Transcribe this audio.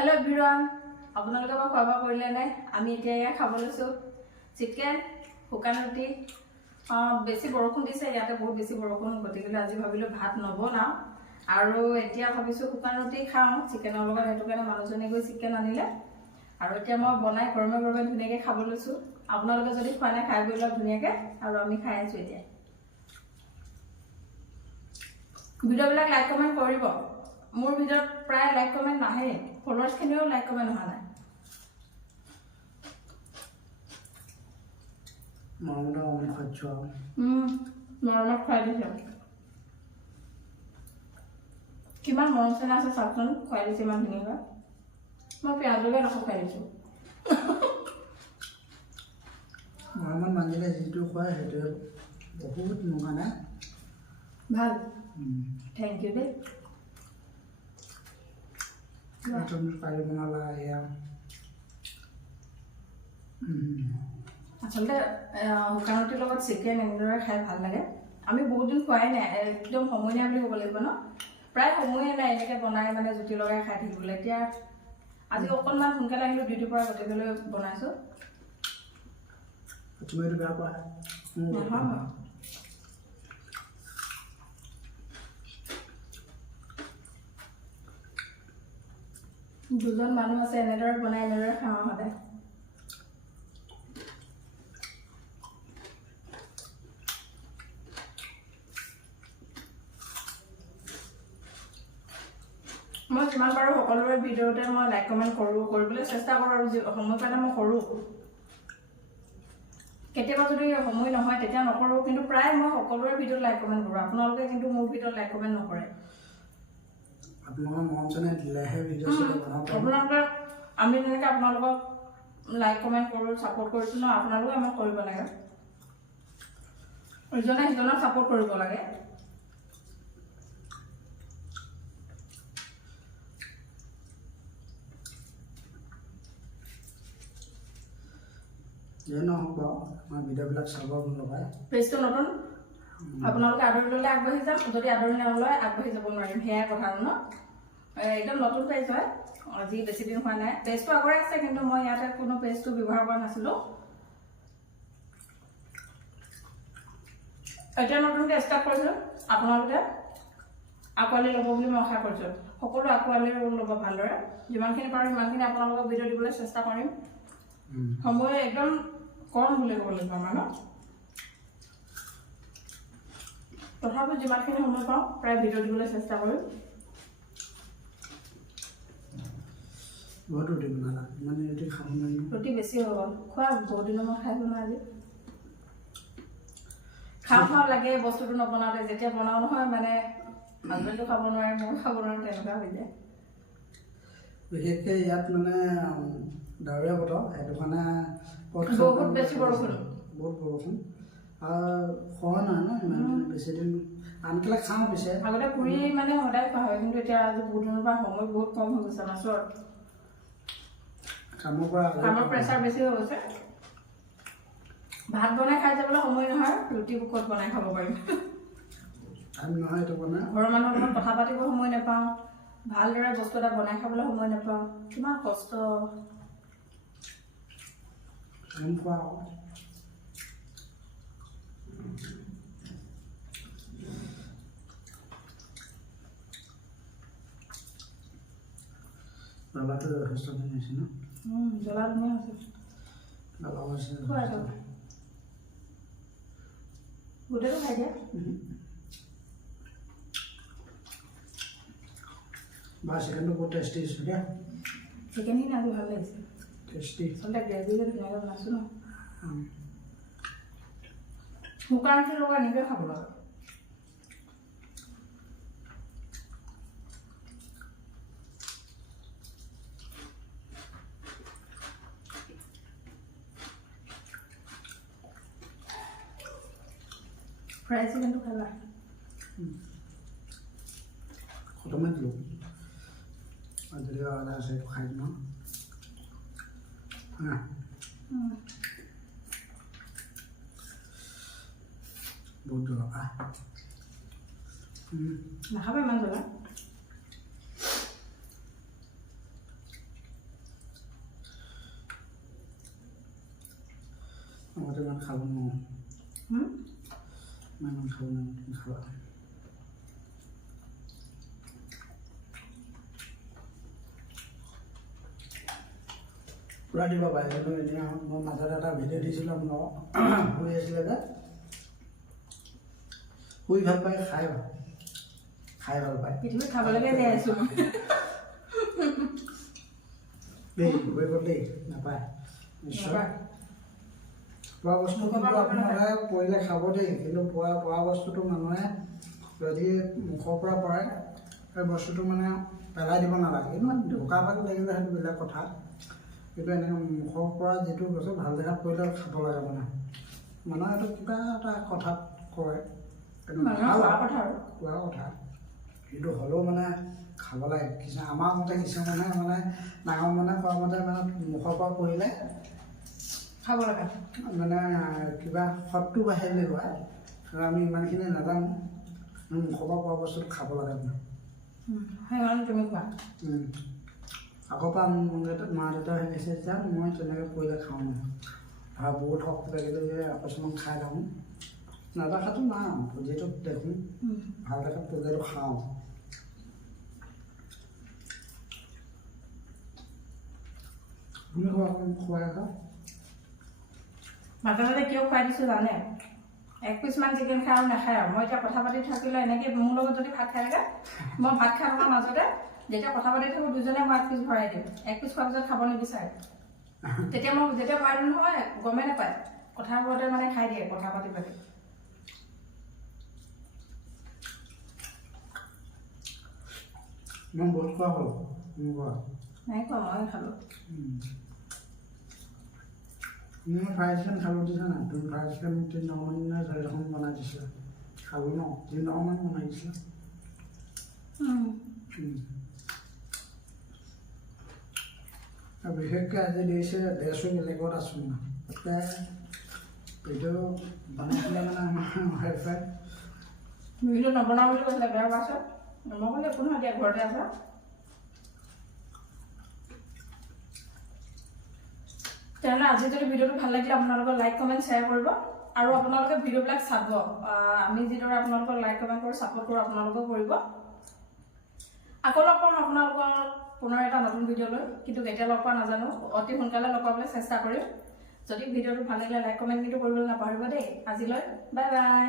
hello everyone আপোনালোকে বা খোৱা কৰিলে নাই আমি এতিয়া খাব লৈছো চিকেন শুকান ৰুটি বেছি বৰষুণ দিছে ইয়াতে বহুত বেছি বৰষুণ গতিকে আজি ভাবিলো ভাত নবনাও আৰু এতিয়া ভাবিছো শুকান ৰুটি খাওঁ চিকেনৰ লগত হেতু কাৰণে মানুহজনে গৈ চিকেন আনিলে আৰু এতিয়া মই বনাই গৰমে গৰমে ধুনীয়াকৈ খাব লৈছো আপোনালোকে যদি খোৱা নাই খাই গৈ লওক ধুনীয়াকৈ আৰু আমি খাই আছো এতিয়া ভিডিঅ'বিলাক লাইক কমেন্ট কৰিব মোৰ ভিডিঅ'ত প্ৰায় লাইক কমেন্ট নাহে ফলোৱাৰ্ছ খিনিও লাইক কমেন্ট অহা নাই মৰমটা অন খাচ্ছ মৰমত খুৱাই দিছে কিমান মৰম চেনা আছে চাওকচোন খুৱাই দিছে ইমান ধুনীয়াকৈ মই পিঁয়াজকে ৰখা খুৱাই দিছোঁ মৰমত মানিলে যিটো খুৱাই সেইটোৱে বহুত নোহোৱা নাই ভাল থেংক ইউ দেই তুমি পাৰি বনালা এয়া আচলতে শুকান ৰুটিৰ লগত চিকেন এনেদৰে খাই ভাল লাগে আমি বহুত দিন খোৱাই নাই একদম সময় নাই বুলি ক'ব লাগিব ন প্ৰায় সময়ে নাই এনেকৈ বনাই মানে জুতি লগাই খাই থাকিবলৈ এতিয়া আজি অকণমান সোনকালে আহিলোঁ ডিউটিৰ পৰা গতিকেলৈ বনাইছোঁ তুমি এইটো বেয়া পোৱা নহয় দুজন মানুহ আছে এনেদৰে বনাই এনেদৰে খাওঁ সদায় মই যিমান পাৰোঁ সকলোৰে ভিডিঅ'তে মই লাইক কমেণ্ট কৰিবলৈ চেষ্টা কৰোঁ আৰু সময় পালে মই কৰোঁ কেতিয়াবা যদি সময় নহয় তেতিয়া নকৰোঁ কিন্তু প্ৰায় মই সকলোৰে ভিডিঅ'ত লাইক কমেণ্ট কৰোঁ আপোনালোকে কিন্তু মোৰ ভিডিঅ'ত লাইক কমেণ্ট নকৰে আপোনালোকৰ মন চেনে দিলেহে ভিডিঅ' চিডিঅ' বনাব পাৰিম আপোনালোকে আমি যেনেকৈ আপোনালোকক লাইক কমেণ্ট কৰোঁ ছাপোৰ্ট কৰিছোঁ ন আপোনালোকে আমাক কৰিব লাগে ইজনে সিজনক ছাপোৰ্ট কৰিব লাগে যিয়ে নহওক বাৰু আমাৰ ভিডিঅ'বিলাক চাব লগাই পেজটো নতুন আপোনালোকে আদৰি ল'লে আগবাঢ়ি যাম যদি আদৰি নলয় আগবাঢ়ি যাব নোৱাৰিম সেয়াই কথা ন একদম নতুন পেজ হয় আজি বেছি দিন হোৱা নাই পেজটো আগৰে আছে কিন্তু মই ইয়াতে কোনো পেজটো ব্যৱহাৰ কৰা নাছিলোঁ এতিয়া নতুনকৈ ষ্টাৰ্ট কৰিছোঁ আপোনালোকে আঁকোৱালি ল'ব বুলি মই আশা কৰিছোঁ সকলো আঁকোৱালি ল'ব ভালদৰে যিমানখিনি পাৰোঁ সিমানখিনি আপোনালোকক ভিডিঅ' দিবলৈ চেষ্টা কৰিম সময় একদম কম বুলি ক'ব লাগিব আমাৰ ন তথাপিও যিমানখিনি সময় পাওঁ প্ৰায় ভিডিঅ' দিবলৈ চেষ্টা কৰিম বহুত ৰুটি বনালা মানে ৰুটি খাব নোৱাৰি ৰুটি বেছি হৈ গ'ল খোৱা বহুত দিনৰ মই খাই পোৱা আজি খাওঁ লাগে বস্তুটো নবনাওঁতে যেতিয়া বনাওঁ নহয় মানে হাজবেণ্ডো খাব নোৱাৰে ময়ো খাব নোৱাৰোঁ তেনেকুৱা হৈ যায় বিশেষকৈ ইয়াত মানে ডাৱৰীয়া বতৰ সেইটো কাৰণে বহুত বেছি বৰষুণ বহুত বৰষুণ আৰু খোৱা নাই ন ইমান বেছি দিন আনকালে খাওঁ পিছে আগতে পুৰি মানে সদায় খোৱা হয় কিন্তু এতিয়া আজি বহুত দিনৰ পৰা সময় বহুত কম হৈ গৈছে আমাৰ ওচৰত কামৰ প্ৰেছাৰ বেছি হৈ গৈছে ভাত বনাই খাই যাবলৈ সময় নহয় ৰুটি ক'ত বনাই খাব পাৰিম নহয় এইটো বনাই ঘৰৰ মানুহৰ লগত কথা পাতিব সময় নাপাওঁ ভালদৰে বস্তু এটা বনাই খাবলৈ সময় নাপাওঁ কিমান কষ্ট খোৱা জ্বলাটো যথেষ্ট ধুনীয়া হৈছে ন জ্বলা ধুনীয়া হৈছে জ্বলা হৈছে গোটেইটো খাই দিয়া বা চিকেনটো বহুত টেষ্টি হৈছে দিয়া চিকেনখিনি আজি ভাল লাগিছে টেষ্টি আচলতে গ্ৰেভি যে ধুনীয়াকৈ বনাইছোঁ ন শুকান ৰুটিৰ লগত এনেকৈ খাব লাগে ফ্ৰাই চিকেনটো খালা খতমে দিলোঁ আৰু যদি আদা আছে খাই দিম বহুত জ্বলা নাখাবা ইমান জ্বলা ইমান খাব নোৱাৰোঁ ইমান খাব নোৱাৰোঁ খাবা পূৰা দিব পাৰে কিন্তু এদিনা মই মাজতে এটা ভিডিঅ' দিছিলোঁ আপোনাৰ শুই আছিলে যে শুই ভাল পায় খাই ভাল পায় পৃথিৱীত খাবলৈকে জীয়াই আছোঁ দেই গৈ গ'ল দেই নাপায় নিশ্চয় পোৱা বস্তু কিন্তু আপোনালোকে পৰিলে খাব দেই কিন্তু পোৱা বস্তুটো মানুহে যদি মুখৰ পৰা পৰে সেই বস্তুটো মানে পেলাই দিব নালাগে কিন্তু ঢোকা পাতি লাগিলে সেইটো বেলেগ কথা কিন্তু এনেকৈ মুখৰ পৰা যিটো বস্তু ভাল জেগাত পৰিলে খাব লাগে মানুহে এইটো কিবা এটা কথাত কয় কিন্তু কোৱা কথা কিন্তু হ'লেও মানে খাব লাগে আমাৰ মতে কিছুমানে মানে ডাঙৰ মানে কোৱা মতে মানে মুখৰ পৰা পৰিলে খাব লাগে মানে কিবা সৎটো বাঢ়ে বুলি কয় আৰু আমি ইমানখিনি নাজানো মুখৰ পৰা পোৱা বস্তুটো খাব লাগে মানে সেইকাৰণে তুমি কোৱা আগৰ পৰা মা দেউতা শিকাইছে যে মই তেনেকৈ পৰিলে খাওঁ নহয় আৰু বহুত শক্তি লাগিলে যে কিছুমান খাই থাকোঁ নাদাখাটো না যিহেতু দেখোঁ ভাল দেখাত পূজাটো খাওঁ তুমি খুৱাই খাওঁ মাজে মাজে কিয় খুৱাই দিছোঁ জানে 1 পিচমান চিকেন খাই আৰু নাখায় আৰু মই এতিয়া কথা পাতি থাকিলে এনেকৈ মোৰ লগত যদি ভাত খাই থাকে মই ভাত খাই থকাৰ মাজতে যেতিয়া কথা পাতি থাকোঁ দুজনে মই 1 পিচ ভৰাই দিওঁ 1 পিচ খোৱাৰ পিছত খাব নিবিচাৰে তেতিয়া মই যেতিয়া ভৰাই দিওঁ নহয় গমেই নাপায় কথা কোৱাতে মানে খাই দিয়ে কথা পাতি মই বহুত খোৱা হ'ল নাই খোৱা মই খালোঁ মই ফ্ৰাই চিকেন খালোঁ দিছা নাই তুমি ফ্ৰাই চিকেন 3 টকামান নে 4 টকামান বনাই দিছিলা খালোঁ ন 3 টকামান বনাই দিছিলা আৰু বিশেষকৈ আজি দিছে ড্ৰেছো বেলেগত আছোঁ না তাতে ভিডিঅ' বনাইছিলে মানে আমাৰ ৱাইফাই ভিডিঅ' নবনাওঁ বুলি কৈছিলে বেয়া পাইছোঁ মই ক'লে একো নহয় দিয়া ঘৰতে আছা তেনেহ'লে আজি যদি ভিডিঅ'টো ভাল লাগিলে আপোনালোকৰ লাইক কমেণ্ট শ্বেয়াৰ কৰিব আৰু আপোনালোকে ভিডিঅ'বিলাক চাব আমি যিদৰে আপোনালোকক লাইক কমেণ্ট কৰোঁ ছাপোৰ্ট কৰোঁ আপোনালোকেও কৰিব আকৌ লগ পাম আপোনালোকৰ পুনৰ এটা নতুন ভিডিঅ' লৈ কিন্তু কেতিয়া লগ পোৱা নাজানো অতি সোনকালে লগ পাবলৈ চেষ্টা কৰিম যদি ভিডিঅ'টো ভাল লাগিলে লাইক কমেণ্ট কিন্তু কৰিবলৈ নাপাহৰিব দেই আজিলৈ বাই বাই